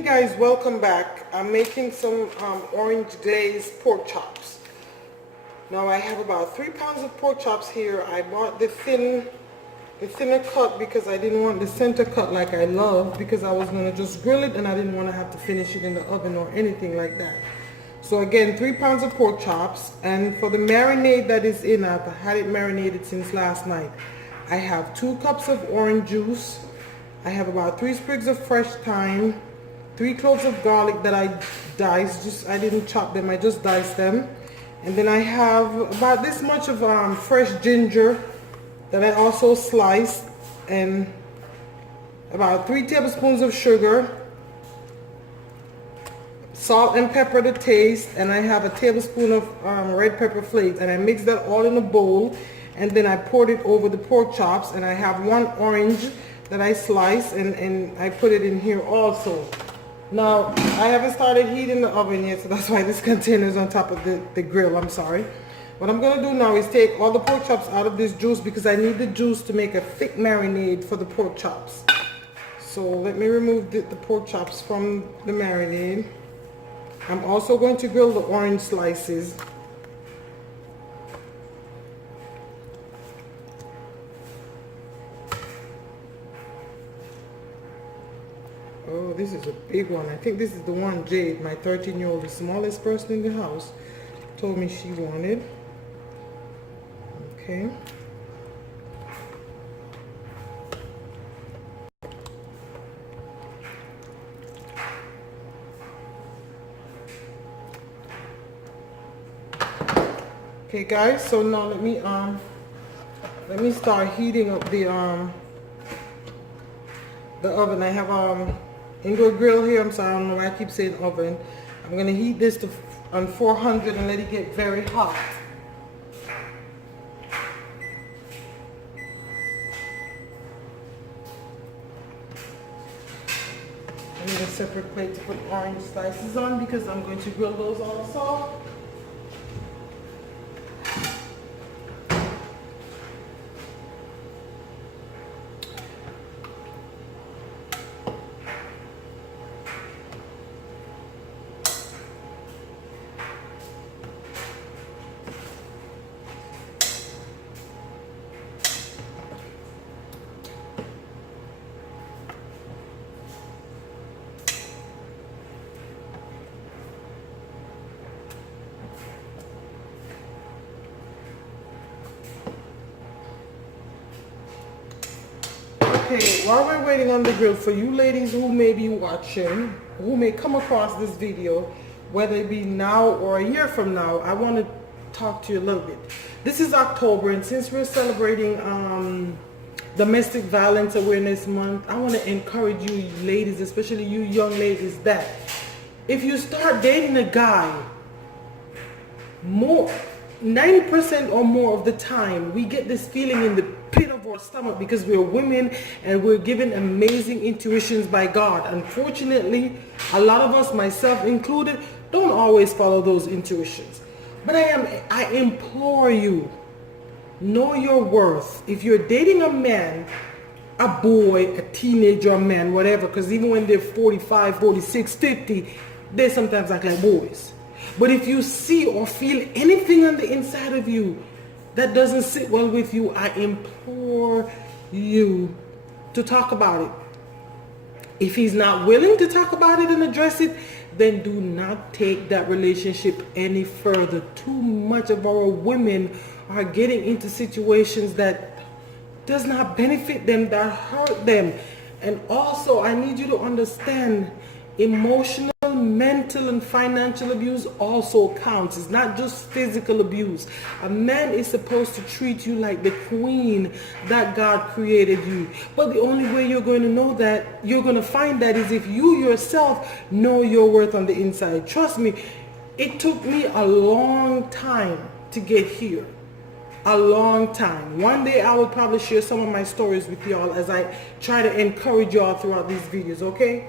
Hey guys, welcome back. I'm making some orange glazed pork chops. Now I have about 3 pounds of pork chops here. I bought the thinner cut because I didn't want the center cut like I love, because I was going to just grill it and I didn't want to have to finish it in the oven or anything like that. So again, 3 pounds of pork chops, and for the marinade that is in, I've had it marinated since last night. I have 2 cups of orange juice. I have about 3 sprigs of fresh thyme, 3 cloves of garlic that I diced. I didn't chop them, I just diced them. And then I have about this much of fresh ginger that I also sliced, and about 3 tablespoons of sugar, salt and pepper to taste, and I have a tablespoon of red pepper flakes, and I mixed that all in a bowl, and then I poured it over the pork chops. And I have 1 orange that I sliced, and I put it in here also. Now, I haven't started heating the oven yet, so that's why this container is on top of the grill. I'm sorry. What I'm going to do now is take all the pork chops out of this juice, because I need the juice to make a thick marinade for the pork chops. So let me remove the pork chops from the marinade. I'm also going to grill the orange slices. Oh, this is a big one. I think this is the one Jade, my 13-year-old, the smallest person in the house, told me she wanted. Okay. Okay guys, so now let me start heating up the oven. I have indoor grill here. I'm sorry, I don't know why I keep saying oven. I'm gonna heat this to on 400 and let it get very hot. I need a separate plate to put orange slices on, because I'm going to grill those also. Okay, while we're waiting on the grill, for you ladies who may be watching, who may come across this video, whether it be now or a year from now, I want to talk to you a little bit. This is October, and since we're celebrating Domestic Violence Awareness Month, I want to encourage you ladies, especially you young ladies, that if you start dating a guy, 90% or more of the time, we get this feeling in the pit of our stomach, because we're women and we're given amazing intuitions by God. Unfortunately, a lot of us, myself included, don't always follow those intuitions. But I implore you, know your worth. If you're dating a man, a boy, a teenager, a man, whatever, because even when they're 45, 46, 50, they sometimes act like boys. But if you see or feel anything on the inside of you that doesn't sit well with you, I implore you to talk about it. If he's not willing to talk about it and address it, then do not take that relationship any further. Too much of our women are getting into situations that does not benefit them, that hurt them. And also, I need you to understand, emotional, mental, and financial abuse also counts. It's not just physical abuse. A man is supposed to treat you like the queen that God created you. But the only way you're going to know that, you're going to find that, is if you yourself know your worth on the inside. Trust me, it took me a long time to get here. A long time. One day I will probably share some of my stories with y'all as I try to encourage y'all throughout these videos, okay?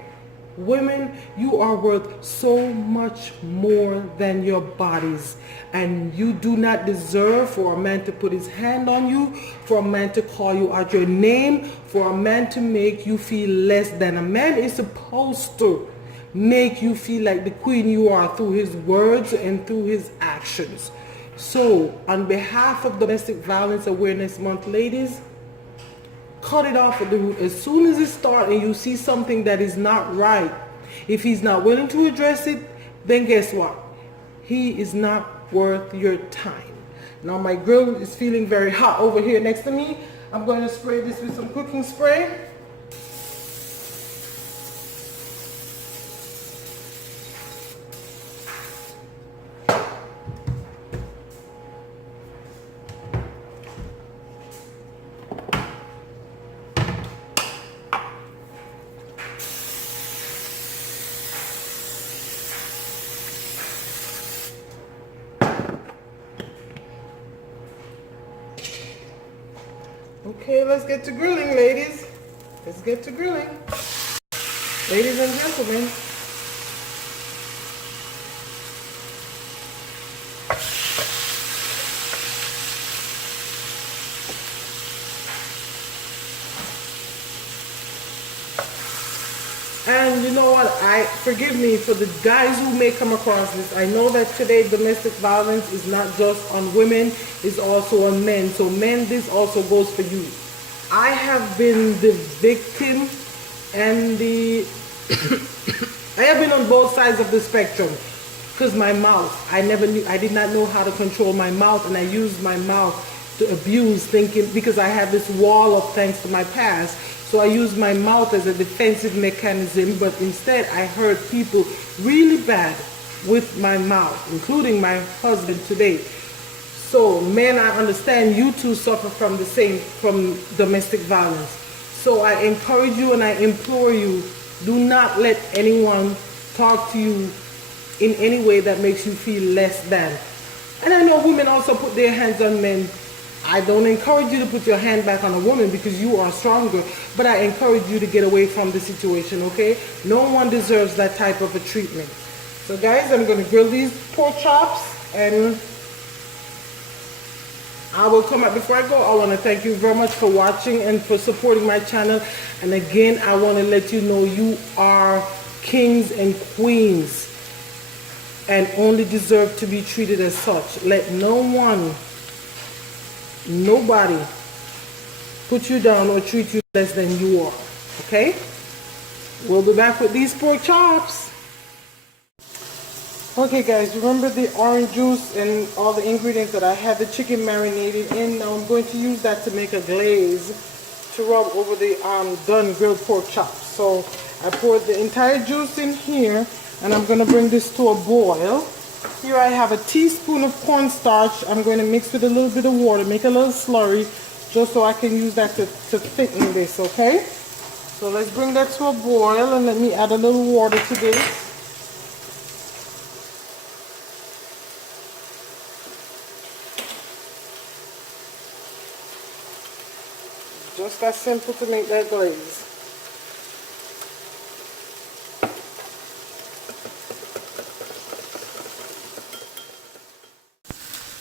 Women, you are worth so much more than your bodies, and you do not deserve for a man to put his hand on you, for a man to call you out your name, for a man to make you feel less than. A man is supposed to make you feel like the queen you are through his words and through his actions. So on behalf of Domestic Violence Awareness Month, ladies, cut it off at the root. As soon as it starts and you see something that is not right, if he's not willing to address it, then guess what? He is not worth your time. Now my grill is feeling very hot over here next to me. I'm going to spray this with some cooking spray. Okay, let's get to grilling, ladies. Let's get to grilling. Ladies and gentlemen. And you know what, forgive me for the guys who may come across this. I know that today domestic violence is not just on women, it's also on men. So men, this also goes for you. I have been the victim and I have been on both sides of the spectrum. Because my mouth, I did not know how to control my mouth, and I used my mouth to abuse, thinking, because I had this wall of thanks to my past. So I used my mouth as a defensive mechanism, but instead I hurt people really bad with my mouth, including my husband today. So men, I understand you too suffer from from domestic violence. So I encourage you and I implore you, do not let anyone talk to you in any way that makes you feel less than. And I know women also put their hands on men. I don't encourage you to put your hand back on a woman because you are stronger, but I encourage you to get away from the situation, okay? No one deserves that type of a treatment. So guys, I'm going to grill these pork chops, and I will come out. Before I go, I want to thank you very much for watching and for supporting my channel. And again, I want to let you know you are kings and queens and only deserve to be treated as such. Let nobody put you down or treat you less than you are, okay? We'll be back with these pork chops. Okay guys, remember the orange juice and all the ingredients that I had the chicken marinated in. Now I'm going to use that to make a glaze to rub over the done grilled pork chops. So I poured the entire juice in here, and I'm going to bring this to a boil. Here I have a teaspoon of cornstarch. I'm going to mix with a little bit of water, make a little slurry, just so I can use that to thicken this, okay? So let's bring that to a boil, and let me add a little water to this. Just that simple to make that glaze.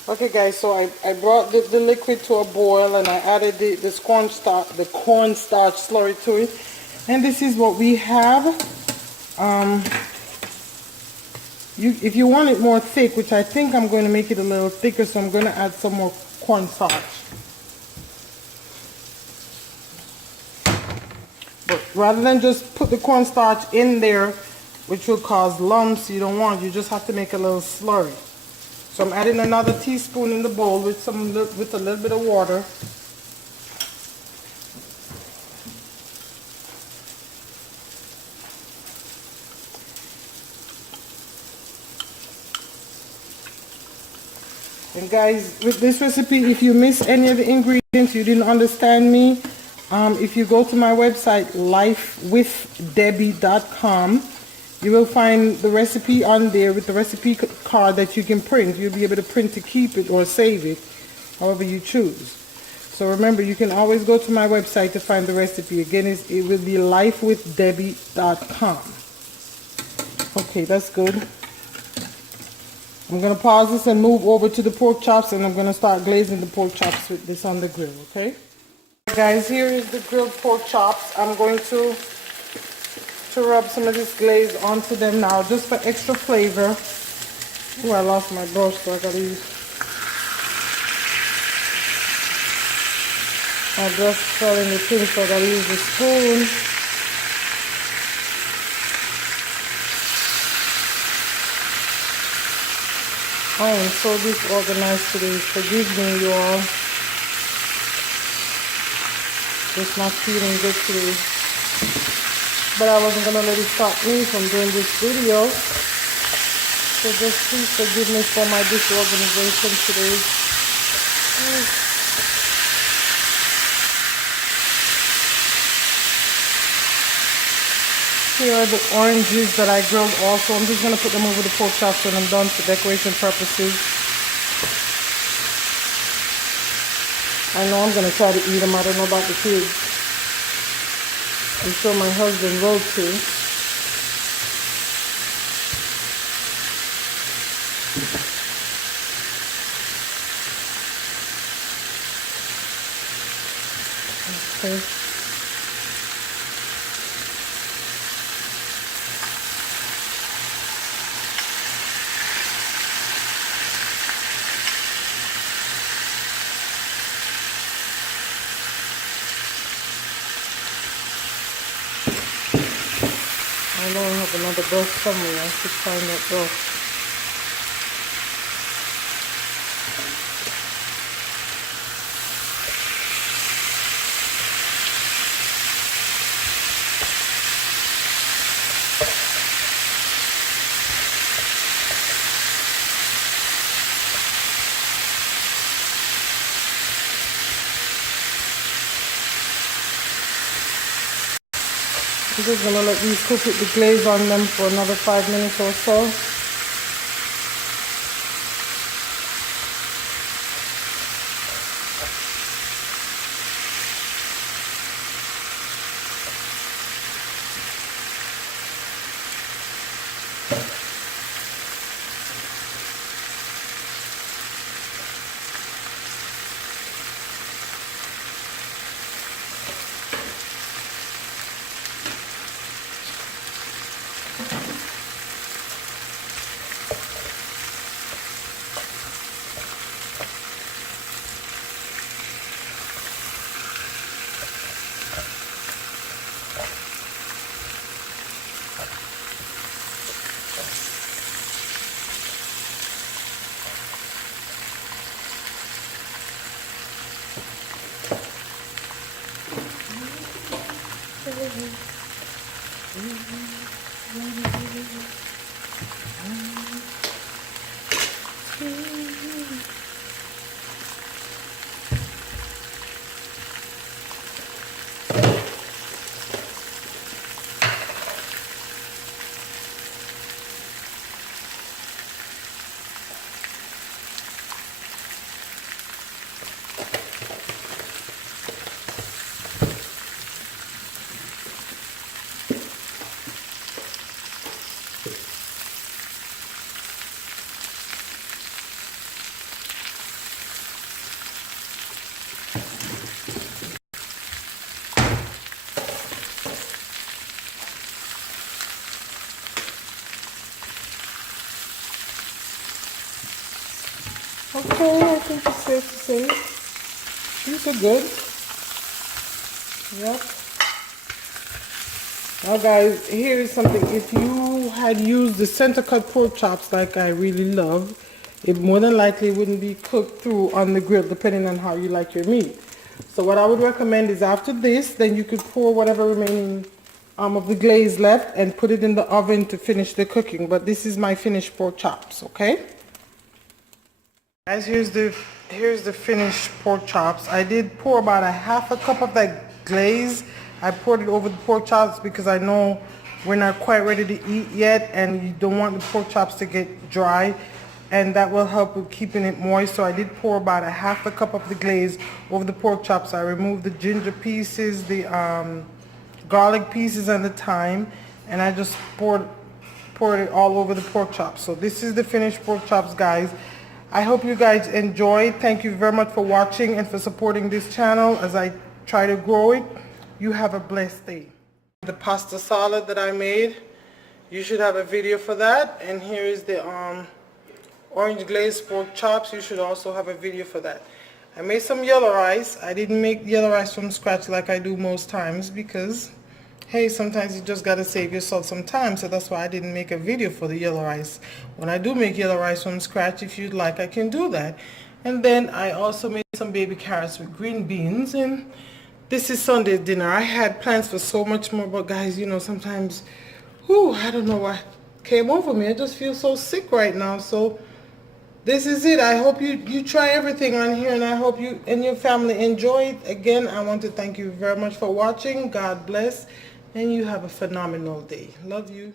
Okay guys, so I brought the liquid to a boil, and I added the cornstarch slurry to it, and this is what we have. If you want it more thick, which I think I'm going to make it a little thicker, so I'm going to add some more cornstarch. But rather than just put the cornstarch in there, which will cause lumps, you don't you just have to make a little slurry. So I'm adding another teaspoon in the bowl with a little bit of water. And guys, with this recipe, if you miss any of the ingredients, you didn't understand me, if you go to my website, lifewithdebbie.com, you will find the recipe on there with the recipe card that you can print. You'll be able to print to keep it or save it, however you choose. So remember, you can always go to my website to find the recipe. Again, it will be lifewithdebbie.com. Okay, that's good. I'm going to pause this and move over to the pork chops, and I'm going to start glazing the pork chops with this on the grill, okay? Guys, here is the grilled pork chops. I'm going to to rub some of this glaze onto them now, just for extra flavor. Oh, I lost my brush, so I gotta use. I just fell in the thing, so I gotta use the spoon. I am so disorganized today. Forgive me, you all. Just not feeling good today. But I wasn't gonna let it stop me from doing this video. So just please forgive me for my disorganization today. Here are the oranges that I grilled also. I'm just going to put them over the pork chops when I'm done for decoration purposes. I know I'm going to try to eat them. I don't know about the kids. I'm sure my husband will too. Okay. I know I have another brush somewhere. I should find that brush. I'm just going to let these cook with the glaze on them for another 5 minutes or so. Okay, I think it's safe to say these are good. Yep. Now guys, here is something. If you had used the center cut pork chops like I really love, it more than likely wouldn't be cooked through on the grill, depending on how you like your meat. So what I would recommend is after this, then you could pour whatever remaining of the glaze left and put it in the oven to finish the cooking. But this is my finished pork chops, okay? Guys, here's the finished pork chops. I did pour about a half a cup of that glaze. I poured it over the pork chops because I know we're not quite ready to eat yet and you don't want the pork chops to get dry, and that will help with keeping it moist. So I did pour about a half a cup of the glaze over the pork chops. I removed the ginger pieces, the garlic pieces and the thyme, and I just poured it all over the pork chops. So this is the finished pork chops, guys. I hope you guys enjoyed. Thank you very much for watching and for supporting this channel as I try to grow it. You have a blessed day. the pasta salad that I made. You should have a video for that. And here is the orange glazed pork chops. You should also have a video for that. I made some yellow rice. I didn't make yellow rice from scratch like I do most times because, hey, sometimes you just gotta save yourself some time. So that's why I didn't make a video for the yellow rice. When I do make yellow rice from scratch, if you'd like, I can do that. And then I also made some baby carrots with green beans. And this is Sunday dinner. I had plans for so much more, but guys, you know, sometimes, whew, I don't know what came over me. I just feel so sick right now. So this is it. I hope you try everything on here, and I hope you and your family enjoy it. Again, I want to thank you very much for watching. God bless, and you have a phenomenal day. Love you.